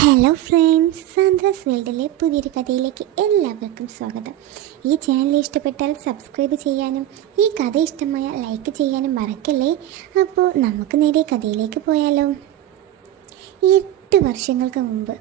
Hello friends Sandra's വേൾഡിലെ പുതിയൊരു കഥയിലേക്ക് എല്ലാവർക്കും സ്വാഗതം. ഈ ചാനൽ ഇഷ്ടപ്പെട്ടാൽ സബ്സ്ക്രൈബ് ചെയ്യാനും ഈ കഥ ഇഷ്ടമായ ലൈക്ക് ചെയ്യാനും മറക്കല്ലേ? അപ്പോൾ നമുക്ക് നേരെ കഥയിലേക്ക് പോയാലോ. എട്ട് വർഷങ്ങൾക്ക് മുമ്പ്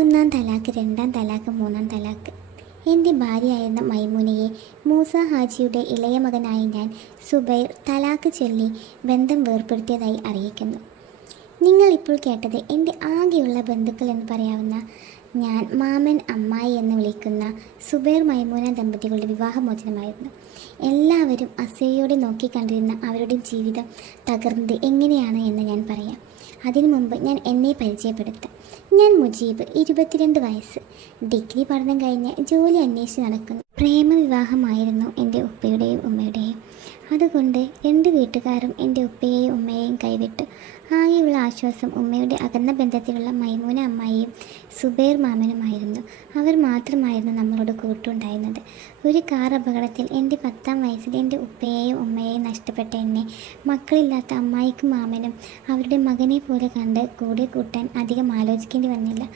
ഒന്നാം തലാക്ക് രണ്ടാം തലാക്ക് മൂന്നാം തലാക്ക് എന്റെ ഭാര്യയായിരുന്ന മൈമുനയെ മൂസ ഹാജിയുടെ ഇളയ മകനായ ഞാൻ സുബൈർ തലാക്ക് ചൊല്ലി ബന്ധം വേർപ്പെടുത്തിയതായി അറിയിക്കുന്നു. നിങ്ങൾ ഇപ്പോൾ കേട്ടത് എന്റെ ആകെയുള്ള ബന്ധുക്കൾ എന്ന് പറയാവുന്ന ഞാൻ മാമൻ അമ്മായി എന്ന് വിളിക്കുന്ന സുബേർ മൈമൂന ദമ്പതികളുടെ വിവാഹമോചനമായിരുന്നു. എല്ലാവരും അസൂയോടെ നോക്കിക്കണ്ടിരുന്ന അവരുടെ ജീവിതം തകർന്നത് എങ്ങനെയാണ് എന്ന് ഞാൻ പറയാം. അതിനു മുമ്പ് ഞാൻ എന്നെ പരിചയപ്പെടുത്താം. ഞാൻ മുജീബ് ഇരുപത്തിരണ്ട് വയസ്സ്. ഡിഗ്രി പഠനം കഴിഞ്ഞ് ജോലി അന്വേഷിച്ച് നടക്കുന്നു. പ്രേമവിവാഹമായിരുന്നു എന്റെ ഉപ്പയുടെയും ഉമ്മയുടെയും. അതുകൊണ്ട് രണ്ട് വീട്ടുകാരും എന്റെ ഉപ്പയെയും ഉമ്മയെയും കൈവിട്ടു ആകെയുള്ള ആശ്വാസം ഉമ്മയുടെ അകന്ന ബന്ധത്തിലുള്ള മൈമൂന അമ്മായിയും സുബൈർ മാമനുമായിരുന്നു. അവർ മാത്രമായിരുന്നു നമ്മളോട് കൂട്ടുണ്ടായിരുന്നത്. ഒരു കാർ അപകടത്തിൽ എന്റെ പത്താം വയസ്സിൽ എന്റെ ഉപ്പയെയും ഉമ്മയെയും നഷ്ടപ്പെട്ട എന്നെ മക്കളില്ലാത്ത അമ്മായിക്കും മാമനും അവരുടെ മകനെ പോലെ കണ്ട് കൂടെ കൂട്ടാൻ അധികം ആലോചിക്കേണ്ടി വന്നില്ല.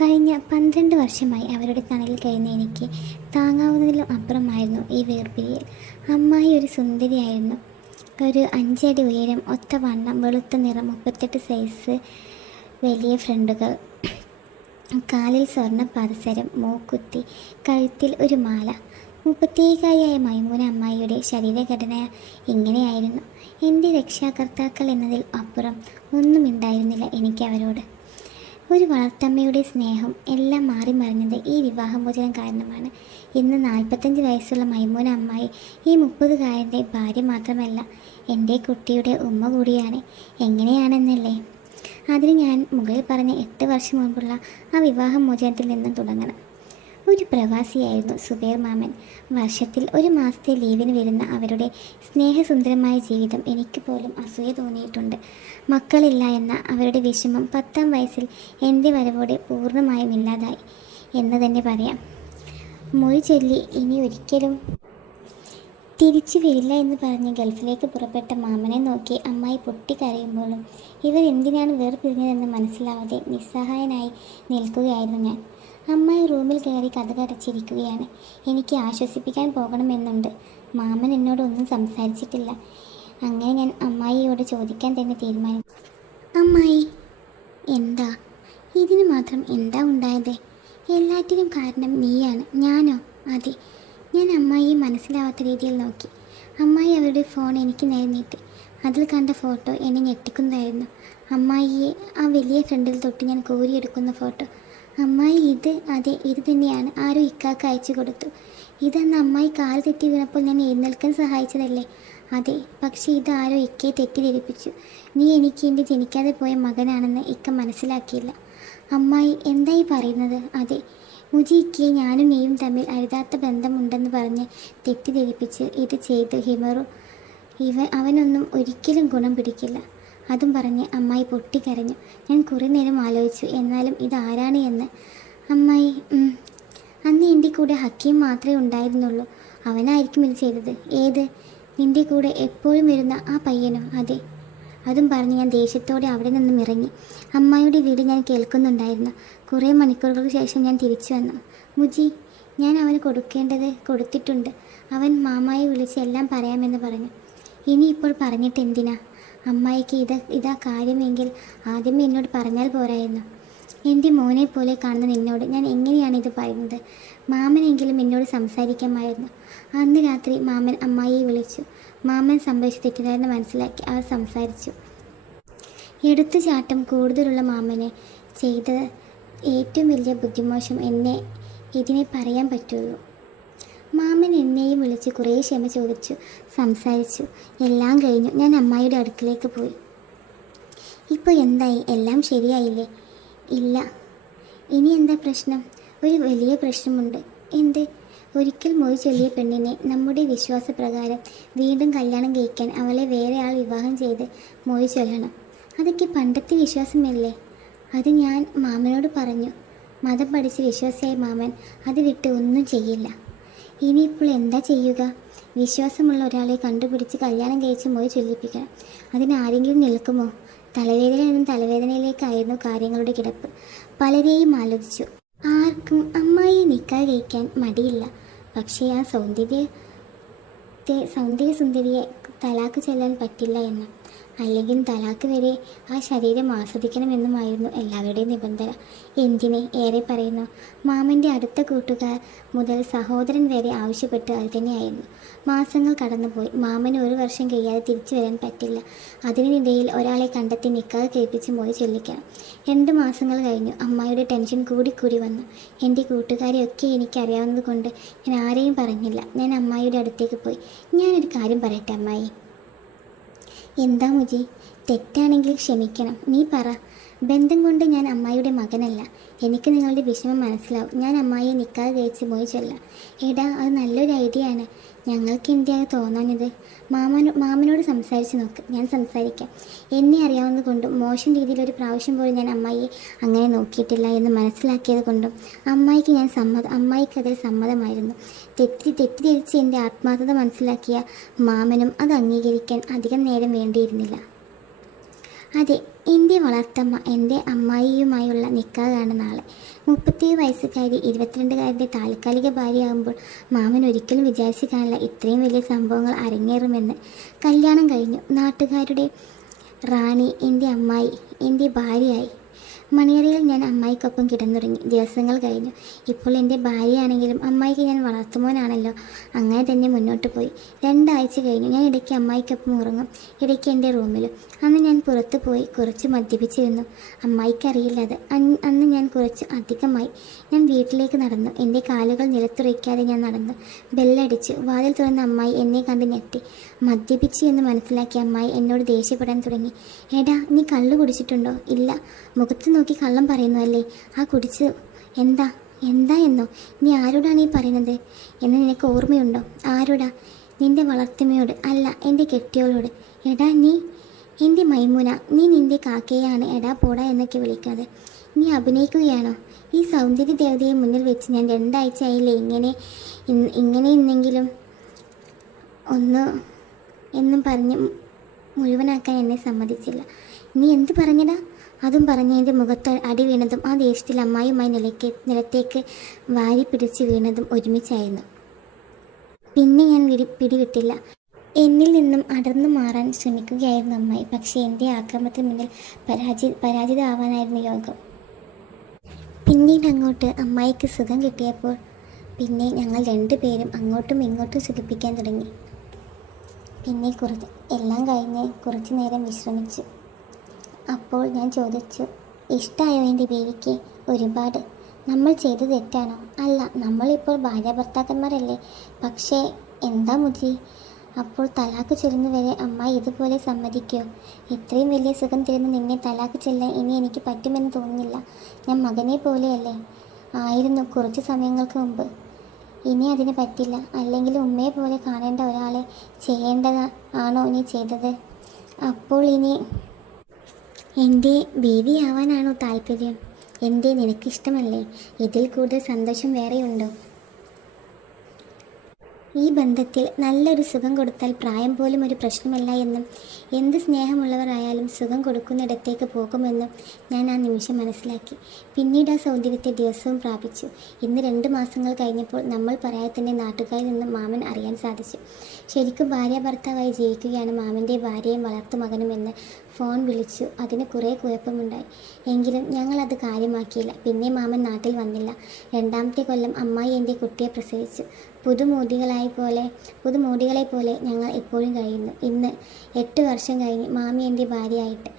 കഴിഞ്ഞ പന്ത്രണ്ട് വർഷമായി അവരുടെ തണലിൽ കഴിയുന്ന എനിക്ക് താങ്ങാവുന്നതിലും അപ്പുറമായിരുന്നു ഈ വേർപിരിയൽ. അമ്മായി ഒരു സുന്ദരിയായിരുന്നു. ഒരു അഞ്ചടി ഉയരം ഒത്ത വണ്ണം വെളുത്ത നിറം മുപ്പത്തെട്ട് സൈസ് വലിയ ഫ്രണ്ടുകൾ. കാലിൽ സ്വർണ പാദസരം മൂക്കുത്തി കഴുത്തിൽ ഒരു മാല. മുപ്പത്തേകാരിയായ മൈമൂന അമ്മായിയുടെ ശരീരഘടന ഇങ്ങനെയായിരുന്നു. എന്റെ രക്ഷാകർത്താക്കൾ എന്നതിൽ അപ്പുറം ഒന്നുമിണ്ടായിരുന്നില്ല എനിക്ക് അവരോട്. ഒരു വളർത്തമ്മയുടെ സ്നേഹം എല്ലാം മാറി മറിഞ്ഞത് ഈ വിവാഹമോചനം കാരണമാണ്. ഇന്ന് നാൽപ്പത്തഞ്ച് വയസ്സുള്ള മൈമൂന അമ്മായി ഈ മുപ്പതുകാരന്റെ ഭാര്യ മാത്രമല്ല എന്റെ കുട്ടിയുടെ ഉമ്മ കൂടിയാണ്. എങ്ങനെയാണെന്നല്ലേ? അതിന് ഞാൻ മുകളിൽ പറഞ്ഞ എട്ട് വർഷം മുൻപുള്ള ആ വിവാഹമോചനത്തിൽ നിന്നും തുടങ്ങണം. ഒരു പ്രവാസിയായിരുന്നു സുബേർ മാമൻ. വർഷത്തിൽ ഒരു മാസത്തെ ലീവിന് വരുന്ന അവരുടെ സ്നേഹസുന്ദരമായ ജീവിതം എനിക്ക് പോലും അസൂയ തോന്നിയിട്ടുണ്ട്. മക്കളില്ല എന്ന അവരുടെ വിഷമം പത്താം വയസ്സിൽ എന്റെ വരവോടെ പൂർണമായും ഇല്ലാതായി എന്ന് തന്നെ പറയാം. മൊഴി ചൊല്ലി ഇനി ഒരിക്കലും തിരിച്ചു വരില്ല എന്ന് പറഞ്ഞ് ഗൾഫിലേക്ക് പുറപ്പെട്ട മാമനെ നോക്കി അമ്മായി പൊട്ടിക്കരയുമ്പോഴും ഇവർ എന്തിനാണ് വേർപിരിഞ്ഞതെന്ന് മനസ്സിലാവാതെ നിസ്സഹായനായി നിൽക്കുകയായിരുന്നു ഞാൻ. അമ്മായി റൂമിൽ കയറി കഥ കടച്ചിരിക്കുകയാണ് എനിക്ക് ആശ്വസിപ്പിക്കാൻ പോകണമെന്നുണ്ട്. മാമൻ എന്നോട് ഒന്നും സംസാരിച്ചിട്ടില്ല. അങ്ങനെ ഞാൻ അമ്മായിയോട് ചോദിക്കാൻ തന്നെ തീരുമാനിച്ചു. അമ്മായി എന്താ? ഇതിന് മാത്രം എന്താ ഉണ്ടായത്? എല്ലാറ്റിനും കാരണം നീയാണ്. ഞാനോ? അതെ. ഞാൻ അമ്മായിയെ മനസ്സിലാവാത്ത രീതിയിൽ നോക്കി. അമ്മായി അവരുടെ ഫോൺ എനിക്ക് നേരെ നീട്ടി. അതിൽ കണ്ട ഫോട്ടോ എന്നെ ഞെട്ടിക്കുന്നതായിരുന്നു. അമ്മായിയെ ആ വലിയ ഫ്രണ്ടിൽ തൊട്ട് ഞാൻ കോരിയെടുക്കുന്ന ഫോട്ടോ. അമ്മായി ഇത് അതെ ഇത് തന്നെയാണ്. ആരോ ഇക്കാക്ക് അയച്ചു കൊടുത്തു. ഇതന്ന് അമ്മായി കാൽ തെറ്റി വീണപ്പോൾ ഞാൻ എഴുന്നേൽക്കാൻ സഹായിച്ചതല്ലേ? അതെ പക്ഷേ ഇത് ആരോ ഇക്കയെ തെറ്റിദ്ധരിപ്പിച്ചു. നീ എനിക്ക് എന്റെ ജനിക്കാതെ പോയ മകനാണെന്ന് ഇക്ക മനസ്സിലാക്കിയില്ല. അമ്മായി എന്തായി പറയുന്നത്? അതെ മുജി ഇക്കയെ ഞാനും നീയും തമ്മിൽ അരുതാത്ത ബന്ധമുണ്ടെന്ന് പറഞ്ഞ് തെറ്റിദ്ധരിപ്പിച്ച് ഇത് ചെയ്തു ഹിമറു. ഇവ അവനൊന്നും ഒരിക്കലും ഗുണം പിടിക്കില്ല. അതും പറഞ്ഞ് അമ്മായി പൊട്ടിക്കരഞ്ഞു. ഞാൻ കുറേ നേരം ആലോചിച്ചു എന്നാലും ഇതാരാണ് എന്ന്. അമ്മായി അന്ന് എന്റെ കൂടെ ഹക്കീം മാത്രമേ ഉണ്ടായിരുന്നുള്ളൂ. അവനായിരിക്കും ഇത് ചെയ്തത്. ഏത്? നിന്റെ കൂടെ എപ്പോഴും വരുന്ന ആ പയ്യനോ? അതെ. അതും പറഞ്ഞ് ഞാൻ ദേഷ്യത്തോടെ അവിടെ നിന്നും ഇറങ്ങി. അമ്മായിയുടെ വീട് ഞാൻ കേൾക്കുന്നുണ്ടായിരുന്നു. കുറേ മണിക്കൂറുകൾക്ക് ശേഷം ഞാൻ തിരിച്ചു വന്നു. മുജി ഞാൻ അവന് കൊടുക്കേണ്ടത് കൊടുത്തിട്ടുണ്ട്. അവൻ മാമായെ വിളിച്ച് എല്ലാം പറയാമെന്ന് പറഞ്ഞു. ഇനിയിപ്പോൾ പറഞ്ഞിട്ട് എന്തിനാ അമ്മായിക്ക് ഇത് ഇതാ കാര്യമെങ്കിൽ ആദ്യമേ എന്നോട് പറഞ്ഞാൽ പോരായിരുന്നു. എന്റെ മോനെ പോലെ കാണുന്ന നിന്നോട് ഞാൻ എങ്ങനെയാണ് ഇത് പറയുന്നത്? മാമനെങ്കിലും എന്നോട് സംസാരിക്കാമായിരുന്നു. അന്ന് രാത്രി മാമൻ അമ്മായിയെ വിളിച്ചു. മാമൻ സംഭവിച്ച തെറ്റിദ്ധാരണ മനസ്സിലാക്കി അവർ സംസാരിച്ചു. എടുത്തുചാട്ടം കൂടുതലുള്ള മാമനെ ചെയ്ത ഏറ്റവും വലിയ ബുദ്ധിമോശം എന്നെ ഇതിനെ പറയാൻ പറ്റുള്ളൂ. എന്നെയും വിളിച്ച് കുറേ ക്ഷമ ചോദിച്ചു സംസാരിച്ചു. എല്ലാം കഴിഞ്ഞു. ഞാൻ അമ്മായിയുടെ അടുക്കിലേക്ക് പോയി. ഇപ്പോൾ എന്തായി? എല്ലാം ശരിയായില്ലേ? ഇല്ല. ഇനി എന്താ പ്രശ്നം? ഒരു വലിയ പ്രശ്നമുണ്ട്. എന്ത്? ഒരിക്കൽ മൊഴി ചൊല്ലിയ പെണ്ണിനെ നമ്മുടെ വിശ്വാസപ്രകാരം വീണ്ടും കല്യാണം കഴിക്കാൻ അവളെ വേറെ ആൾ വിവാഹം ചെയ്ത് മൊഴി ചൊല്ലണം. അതൊക്കെ പണ്ടത്തെ വിശ്വാസമല്ലേ? അത് ഞാൻ മാമനോട് പറഞ്ഞു. മതം പഠിച്ച് വിശ്വാസിയായ മാമൻ അത് വിട്ട് ഒന്നും ചെയ്യില്ല. ഇനിയിപ്പോൾ എന്താ ചെയ്യുക? വിശ്വാസമുള്ള ഒരാളെ കണ്ടുപിടിച്ച് കല്യാണം കഴിച്ച് മൊഴി ചൊല്ലിപ്പിക്കണം. അതിന് ആരെങ്കിലും നിൽക്കുമോ? തലവേദന എന്നും തലവേദനയിലേക്കായിരുന്നു കാര്യങ്ങളുടെ കിടപ്പ്. പലരെയും ആലോചിച്ചു. ആർക്കും അമ്മായി നിക്കാ കഴിക്കാൻ മടിയില്ല. പക്ഷേ ആ സൗന്ദര്യത്തെ സൗന്ദര്യ സുന്ദരിയെ തലാക്ക് ചെല്ലാൻ പറ്റില്ല എന്ന്. അല്ലെങ്കിൽ തലാക്ക് വരെ ആ ശരീരം ആസ്വദിക്കണമെന്നുമായിരുന്നു എല്ലാവരുടെയും നിബന്ധന. എന്തിനെ? ഏറെ പറയുന്നു. മാമന്റെ അടുത്ത കൂട്ടുകാർ മുതൽ സഹോദരൻ വരെ ആവശ്യപ്പെട്ട് അത് തന്നെയായിരുന്നു. മാസങ്ങൾ കടന്നുപോയി. മാമന് ഒരു വർഷം കഴിയാതെ തിരിച്ചു വരാൻ പറ്റില്ല. അതിനിടയിൽ ഒരാളെ കണ്ടെത്തി നിൽക്കാതെ കേൾപ്പിച്ച് മോയി ചൊല്ലിക്കണം. രണ്ട് മാസങ്ങൾ കഴിഞ്ഞു. അമ്മായിയുടെ ടെൻഷൻ കൂടിക്കൂടി വന്നു. എന്റെ കൂട്ടുകാരെയൊക്കെ എനിക്കറിയാവുന്നത് കൊണ്ട് ഞാൻ ആരെയും പറഞ്ഞില്ല. ഞാൻ അമ്മായിയുടെ അടുത്തേക്ക് പോയി. ഞാനൊരു കാര്യം പറയട്ടെ അമ്മായി? എന്താ മുജി? തെറ്റാണെങ്കിൽ ക്ഷമിക്കണം. നീ പറ. ബന്ധം കൊണ്ട് ഞാൻ അമ്മായിയുടെ മകനല്ല. എനിക്ക് നിങ്ങളുടെ വിഷമം മനസ്സിലാവും. ഞാൻ അമ്മായിയെ നിൽക്കാതെ കഴിച്ച് ചൊല്ലാം. എടാ അത് നല്ലൊരു ഐഡിയ ആണ്. ഞങ്ങൾക്ക് എന്തിയാണ് തോന്നാഞ്ഞത്? മാമനോ മാമനോട് സംസാരിച്ച് നോക്ക്. ഞാൻ സംസാരിക്കാം. എന്നെ അറിയാവുന്നത് കൊണ്ടും മോശം രീതിയിലൊരു പ്രാവശ്യം പോലും ഞാൻ അമ്മായിയെ അങ്ങനെ നോക്കിയിട്ടില്ല എന്ന് മനസ്സിലാക്കിയത് കൊണ്ടും അമ്മായിക്ക് ഞാൻ സമ്മതം അമ്മായിക്ക് അതിൽ സമ്മതമായിരുന്നു. തെറ്റി തെറ്റിദ്ധരിച്ച് എന്റെ ആത്മാർത്ഥത മനസ്സിലാക്കിയ മാമനും അത് അംഗീകരിക്കാൻ അധികം നേരം വേണ്ടിയിരുന്നില്ല. അതെ എന്റെ വളർത്തമ്മ എന്റെ അമ്മായിയുമായുള്ള നിക്കാഹാണ് നാളെ. മുപ്പത്തേഴ് വയസ്സുകാരി ഇരുപത്തിരണ്ടുകാരുടെ താൽക്കാലിക ഭാര്യയാകുമ്പോൾ മാമൻ ഒരിക്കലും വിചാരിച്ചു കാണില്ല ഇത്രയും വലിയ സംഭവങ്ങൾ അരങ്ങേറുമെന്ന്. കല്യാണം കഴിഞ്ഞു. നാട്ടുകാരുടെ റാണി എന്റെ അമ്മായി എന്റെ ഭാര്യയായി. മണിയറയിൽ ഞാൻ അമ്മായിക്കൊപ്പം കിടന്നുറങ്ങി. ദിവസങ്ങൾ കഴിഞ്ഞു. ഇപ്പോൾ എന്റെ ഭാര്യയാണെങ്കിലും അമ്മായിക്ക് ഞാൻ വളർത്തുമോനാണല്ലോ. അങ്ങനെ തന്നെ മുന്നോട്ട് പോയി. രണ്ടാഴ്ച കഴിഞ്ഞു. ഞാൻ ഇടയ്ക്ക് അമ്മായിക്കൊപ്പം ഉറങ്ങും. ഇടയ്ക്ക് എന്റെ റൂമിലും. അന്ന് ഞാൻ പുറത്ത് പോയി കുറച്ച് മദ്യപിച്ചിരുന്നു. അമ്മായിക്ക് അറിയില്ല അത് അന്ന് ഞാൻ കുറച്ച് അധികമായി. ഞാൻ വീട്ടിലേക്ക് നടന്നു. എന്റെ കാലുകൾ നിലത്തുറയ്ക്കാതെ ഞാൻ നടന്നു. ബെല്ലടിച്ചു. വാതിൽ തുറന്ന അമ്മായി എന്നെ കണ്ട് ഞെട്ടി. മദ്യപിച്ചു എന്ന് മനസ്സിലാക്കിയ അമ്മായി എന്നോട് ദേഷ്യപ്പെടാൻ തുടങ്ങി. എടാ നീ കള്ളു കുടിച്ചിട്ടുണ്ടോ? ഇല്ല. മുഖത്ത് നോക്കി കള്ളം പറയുന്നതല്ലേ? ആ കുടിച്ച് എന്താ? എന്താ എന്നോ? നീ ആരോടാണ് ഈ പറയുന്നത്? എന്ന് നിനക്ക് ഓർമ്മയുണ്ടോ? ആരോടാ? നിന്റെ വളർത്തുമയോട് അല്ല എന്റെ കെട്ടിയോളോട്. എടാ നീ എന്റെ മൈമുന നീ നിന്റെ കാക്കയാണ് എടാ പോടാ എന്നൊക്കെ വിളിക്കാതെ. നീ അഭിനയിക്കുകയാണോ? ഈ സൗന്ദര്യ ദേവതയെ മുന്നിൽ വെച്ച് ഞാൻ രണ്ടാഴ്ച ആയില്ലേ ഇങ്ങനെ ഇങ്ങനെ ഇന്നെങ്കിലും ഒന്ന് എന്നും പറഞ്ഞ് മുഴുവനാക്കാൻ എന്നെ സമ്മതിച്ചില്ല. നീ എന്ത് പറഞ്ഞടാ? അതും പറഞ്ഞതിന്റെ മുഖത്ത് അടി വീണതും ആ ദേഷ്യത്തിൽ അമ്മായിയുമായി നിലയ്ക്ക് നിലത്തേക്ക് വാരി പിടിച്ച് വീണതും ഒരുമിച്ചായിരുന്നു. പിന്നെ ഞാൻ വിടി പിടിവിട്ടില്ല. എന്നിൽ നിന്നും അടർന്നു മാറാൻ ശ്രമിക്കുകയായിരുന്നു അമ്മായി. പക്ഷേ എന്റെ ആക്രമണത്തിന് മുന്നിൽ പരാജി പരാജിതമാവാനായിരുന്നു യോഗം. പിന്നീട് അങ്ങോട്ട് അമ്മായിക്ക് സുഖം കിട്ടിയപ്പോൾ പിന്നെ ഞങ്ങൾ രണ്ടുപേരും അങ്ങോട്ടും ഇങ്ങോട്ടും സുഖിപ്പിക്കാൻ തുടങ്ങി. പിന്നെ കുറച്ച് എല്ലാം കഴിഞ്ഞ് കുറച്ച് നേരം വിശ്രമിച്ചു. അപ്പോൾ ഞാൻ ചോദിച്ചു ഇഷ്ടമായോ എന്റെ ബേബിക്ക് ഒരുപാട്. നമ്മൾ ചെയ്ത് തെറ്റാണോ? അല്ല നമ്മളിപ്പോൾ ഭാര്യ ഭർത്താക്കന്മാരല്ലേ. പക്ഷേ എന്താ മുജി അപ്പോൾ തലാക്ക് ചൊല്ലുന്നവരെ വരെ അമ്മ ഇതുപോലെ സമ്മതിക്കോ? ഇത്രയും വലിയ സുഖം തരുന്ന നിന്നെ തലാക്ക് ചെല്ലാൻ ഇനി എനിക്ക് പറ്റുമെന്ന് തോന്നുന്നില്ല. ഞാൻ മകനെ പോലെയല്ലേ. ആയിരുന്നു കുറച്ച് സമയങ്ങൾക്ക് മുമ്പ്. ഇനി അതിന് പറ്റില്ല. അല്ലെങ്കിൽ ഉമ്മയെ പോലെ കാണേണ്ട ഒരാളെ ചെയ്യേണ്ടത് ആണോ നീ ചെയ്തത്? അപ്പോൾ ഇനി എന്റെ ബേബി ആവാനാണോ താല്പര്യം? എന്റെ നിനക്കിഷ്ടമല്ലേ? ഇതിൽ കൂടുതൽ സന്തോഷം വേറെയുണ്ടോ? ഈ ബന്ധത്തിൽ നല്ലൊരു സുഖം കൊടുത്താൽ പ്രായം പോലും ഒരു പ്രശ്നമല്ല എന്നും എന്ത് സ്നേഹമുള്ളവരായാലും സുഖം കൊടുക്കുന്നിടത്തേക്ക് പോകുമെന്നും ഞാൻ ആ നിമിഷം മനസ്സിലാക്കി. പിന്നീട് ആ സൗന്ദര്യത്തെ ദിവസവും പ്രാപിച്ചു. ഇന്ന് രണ്ട് മാസങ്ങൾ കഴിഞ്ഞപ്പോൾ നമ്മൾ പറയാതെ തന്നെ നാട്ടുകാരിൽ നിന്ന് മാമൻ അറിയാൻ സാധിച്ചു. ശരിക്കും ഭാര്യ ഭർത്താവായി ജീവിക്കുകയാണ് മാമന്റെ ഭാര്യയും വളർത്തു മകനുമെന്ന് ഫോൺ വിളിച്ചു. അതിന് കുറേ കുഴപ്പമുണ്ടായി. എങ്കിലും ഞങ്ങളത് കാര്യമാക്കിയില്ല. പിന്നെ മാമൻ നാട്ടിൽ വന്നില്ല. രണ്ടാമത്തെ കൊല്ലം അമ്മായി എന്റെ കുട്ടിയെ പ്രസവിച്ചു. പുതുമോദികളായി പോലെ പുതുമോടികളെ പോലെ ഞങ്ങൾ എപ്പോഴും കഴിയുന്നു. ഇന്ന് എട്ട് വർഷം കഴിഞ്ഞ് മാമി എന്റെ ഭാര്യയായിട്ട്.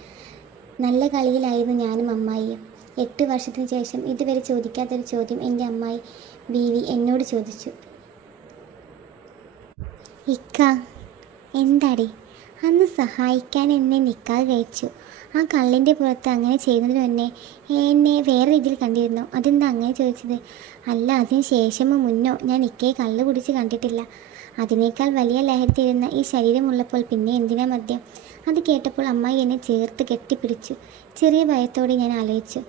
നല്ല കളിയിലായിരുന്നു ഞാനും അമ്മായിയും. എട്ട് വർഷത്തിന് ശേഷം ഇതുവരെ ചോദിക്കാത്തൊരു ചോദ്യം എന്റെ അമ്മായി ബീവി എന്നോട് ചോദിച്ചു. ഇക്ക എന്താടി? അന്ന് സഹായിക്കാൻ എന്നെ നിൽക്കാതെ കഴിച്ചു. ആ കള്ളിന്റെ പുറത്ത് അങ്ങനെ ചെയ്യുന്നതിന് മുന്നേ എന്നെ വേറെ രീതിയിൽ കണ്ടിരുന്നു. അതെന്താ അങ്ങനെ ചോദിച്ചത്? അല്ല അതിന് ശേഷമോ മുന്നോ ഞാൻ നിക്കേ കള്ള് കുടിച്ച് കണ്ടിട്ടില്ല. അതിനേക്കാൾ വലിയ ലഹരി തരുന്ന ഈ ശരീരമുള്ളപ്പോൾ പിന്നെ എന്തിനാ മദ്യം? അത് കേട്ടപ്പോൾ അമ്മായി എന്നെ ചേർത്ത് കെട്ടിപ്പിടിച്ചു. ചെറിയ ഭയത്തോടെ ഞാൻ ആലോചിച്ചു.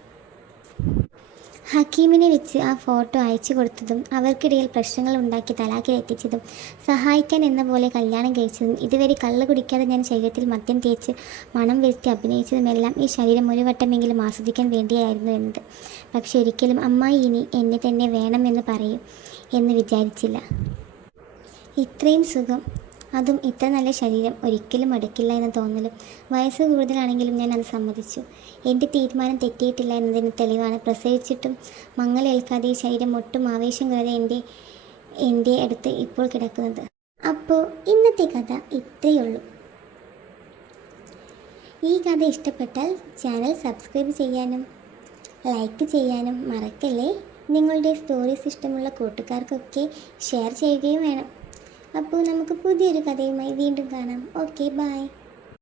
ഹക്കീമിനെ വെച്ച് ആ ഫോട്ടോ അയച്ചു കൊടുത്തതും അവർക്കിടയിൽ പ്രശ്നങ്ങൾ ഉണ്ടാക്കി തലാക്കിലെത്തിച്ചതും സഹായിക്കാൻ എന്ന പോലെ കല്യാണം കഴിച്ചതും ഇതുവരെ കള്ളു കുടിക്കാതെ ഞാൻ ശരീരത്തിൽ മദ്യം തേച്ച് മണം വരുത്തി അഭിനയിച്ചതുമെല്ലാം ഈ ശരീരം ഒരു വട്ടമെങ്കിലും ആസ്വദിക്കാൻ വേണ്ടിയായിരുന്നു എന്നത്. പക്ഷെ ഒരിക്കലും അമ്മായി ഇനി എന്നെ തന്നെ വേണമെന്ന് പറയും എന്ന് വിചാരിച്ചില്ല. ഇത്രയും സുഖം അതും ഇത്ര നല്ല ശരീരം ഒരിക്കലും അടുക്കില്ല എന്ന് തോന്നലും. വയസ്സ് കൂടുതലാണെങ്കിലും ഞാൻ അത് സമ്മതിച്ചു. എന്റെ തീരുമാനം തെറ്റിയിട്ടില്ല എന്നതിന് തെളിവാണ്. പ്രസവിച്ചിട്ടും മങ്ങലേൽക്കാതെ ഈ ശരീരം ഒട്ടും ആവേശം കൂടാതെ എന്റെ എന്റെ അടുത്ത് ഇപ്പോൾ കിടക്കുന്നത്. അപ്പോൾ ഇന്നത്തെ കഥ ഇത്രയേ ഉള്ളൂ ഈ കഥ ഇഷ്ടപ്പെട്ടാൽ ചാനൽ സബ്സ്ക്രൈബ് ചെയ്യാനും ലൈക്ക് ചെയ്യാനും മറക്കല്ലേ? നിങ്ങളുടെ സ്റ്റോറീസ് ഇഷ്ടമുള്ള കൂട്ടുകാർക്കൊക്കെ ഷെയർ ചെയ്യുകയും വേണം. അപ്പോൾ നമുക്ക് പുതിയൊരു കഥയുമായി വീണ്ടും കാണാം. Okay bye